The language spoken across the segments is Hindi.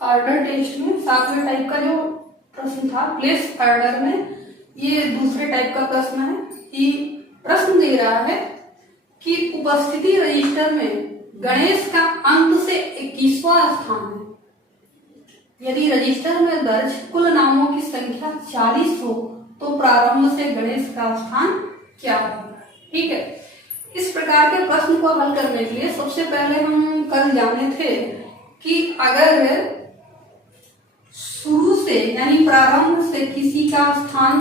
ऑर्डर टेस्ट में 7वें टाइप का जो प्रश्न था प्लेस ऑर्डर में, ये दूसरे टाइप का प्रश्न है कि प्रश्न दे रहा है कि उपस्थिति रजिस्टर में गणेश का अंत से 21वां स्थान है। यदि रजिस्टर में दर्ज कुल नामों की संख्या 40 हो तो प्रारंभ से गणेश का स्थान क्या होगा। ठीक है, इस प्रकार के प्रश्न को हल करने के लिए सबसे पहले हम कल जाने थे कि अगर शुरू से यानी प्रारंभ से किसी का स्थान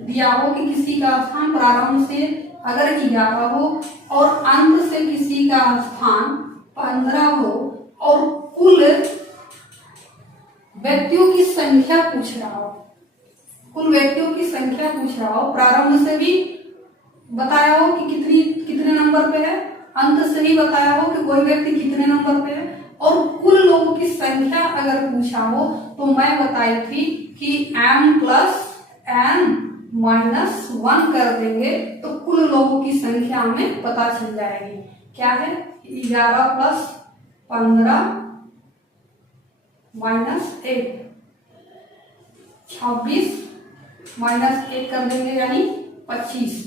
दिया हो कि किसी का स्थान प्रारंभ से अगर 11 हो और अंत से किसी का स्थान 15 हो और कुल व्यक्तियों की संख्या पूछ रहा हो, कुल व्यक्तियों की संख्या पूछ रहा हो, प्रारंभ से भी बताया हो कि कितने नंबर पे है, अंत से ही बताया हो कि कोई व्यक्ति कितने नंबर पे है, और कुल लोगों की संख्या अगर पूछा हो तो मैं बताई थी कि m प्लस n माइनस 1 कर देंगे तो कुल लोगों की संख्या हमें पता चल जाएगी। क्या है, 11 प्लस 15 माइनस 1, 26 माइनस 1 कर देंगे यानी 25।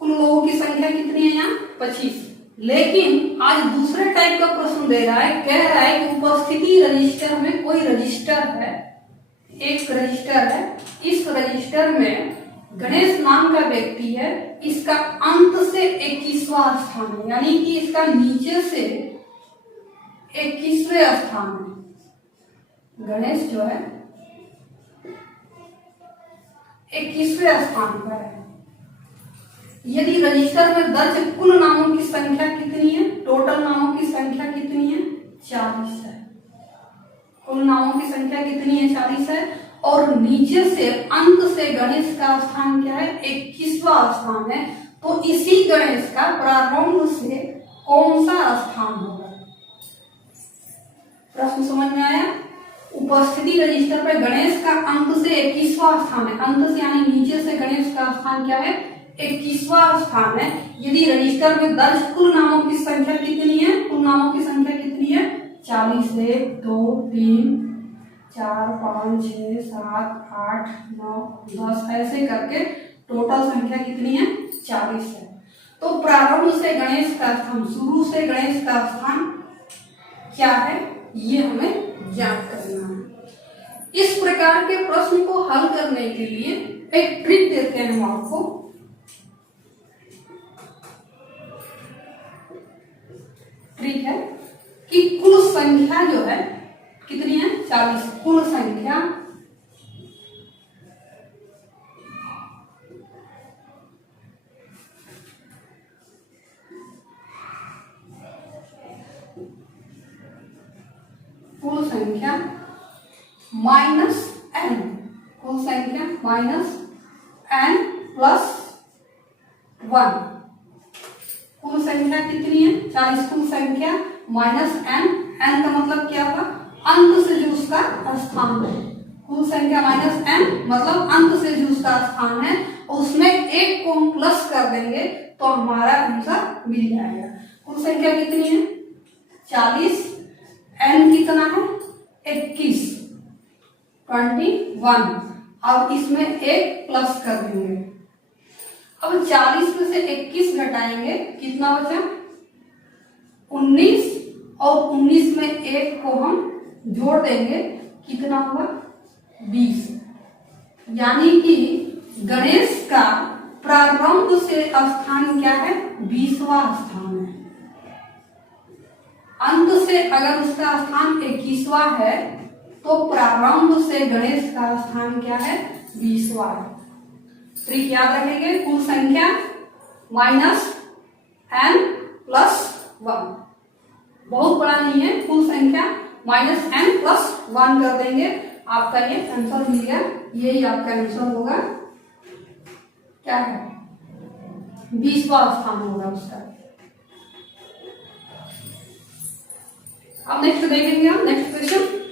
कुल लोगों की संख्या कितनी है यहाँ 25। लेकिन आज दूसरे टाइप का प्रश्न दे रहा है, कह रहा है कि उपस्थिति रजिस्टर में कोई रजिस्टर है, एक रजिस्टर है, इस रजिस्टर में गणेश नाम का व्यक्ति है, इसका अंत से 21वां स्थान है, यानी कि इसका नीचे से 21वें स्थान है। गणेश जो है 21वें स्थान पर है। यदि रजिस्टर में दर्ज कुल नामों की संख्या कितनी है, टोटल नामों की संख्या कितनी है 40 है, कुल नामों की संख्या कितनी है 40 है, और नीचे से अंत से गणेश का स्थान क्या है 21वां स्थान है, तो इसी गणेश का प्रारंभ से कौन सा स्थान होगा। प्रश्न समझ में आया। उपस्थिति रजिस्टर पर गणेश का अंत से 21वां स्थान है, अंत से यानी नीचे से गणेश का स्थान क्या है 21वां स्थान है। यदि रजिस्टर में दर्ज कुल नामों की संख्या कितनी है, कुल नामों की संख्या कितनी है 40, 1 2 3 4 5 6 7 8 9 10 ऐसे करके टोटल संख्या कितनी है 40 है। तो प्रारंभ से गणेश का स्थान, शुरू से गणेश का स्थान क्या है ये हमें ज्ञात करना है। इस प्रकार के प्रश्न को हल करने के लिए एक ट्रिक देते हैं हम आपको। ट्रिक है कि कुल संख्या जो है कितनी है 40, कुल संख्या माइनस n, कुल संख्या माइनस n प्लस 1, कुल संख्या कितनी है 40, कुल संख्या माइनस n, n का मतलब क्या होगा अंत से जो उसका स्थान है, कुल संख्या माइनस n मतलब अंत से जो उसका स्थान है उसमें एक को हम प्लस कर देंगे तो हमारा आंसर मिल जाएगा। कुल संख्या कितनी है 40, n कितना है 21, 21। अब इसमें एक प्लस कर देंगे। अब 40 में से 21 घटाएंगे कितना बचा 19, और 19 में एक को हम जोड़ देंगे कितना होगा 20। यानी कि गणेश का प्रारंभ से स्थान क्या है 20वां स्थान है। अंत से अगर उसका स्थान 21वां है तो प्रारंभ से गणेश का स्थान क्या है 20वां है। ट्रिक याद रखेंगे, कुल संख्या माइनस n प्लस 1, बहुत बड़ा नहीं है, कुल संख्या माइनस n प्लस 1 कर देंगे, आपका ये आंसर मिल गया। यही आपका आंसर होगा, क्या है 20वां स्थान होगा उसका। अब नेक्स्ट देखेंगे हम नेक्स्ट क्वेश्चन।